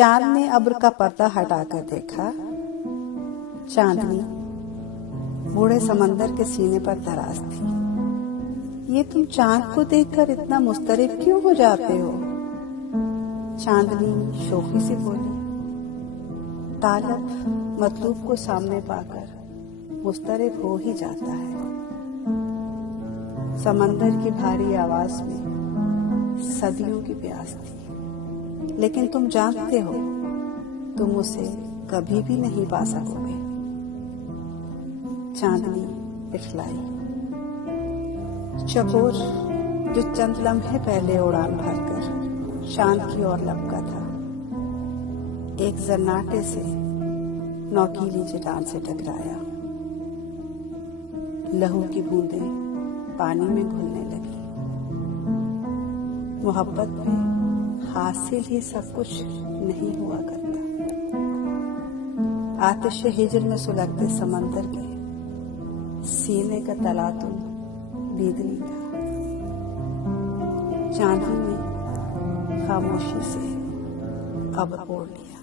चांद ने अब्र का पर्दा हटाकर देखा। चांदनी बूढ़े समंदर के सीने पर दराज थी। ये तुम चांद को देखकर इतना मुस्तरिब क्यों हो जाते हो? चांदनी शोखी से बोली। तालब मतलूब को सामने पाकर मुस्तरिब हो ही जाता है। समंदर की भारी आवाज में सदियों की प्यास थी, लेकिन तुम जानते हो तुम उसे कभी भी नहीं पा सकोगे। चांदनी दिखलाई। चकोर जो चंद लम्हे पहले उड़ान भरकर चांद की ओर लपका था, एक जन्नाटे से नौकीली चट्टान से टकराया। लहू की बूंदें पानी में घुलने लगी। मोहब्बत में हासिल ही सब कुछ नहीं हुआ करता। आतिश हिजर में सुलगते समंदर के सीने का तलातुम बीदनी था। चांदनी ने खामोशी से अब ओढ़ लिया।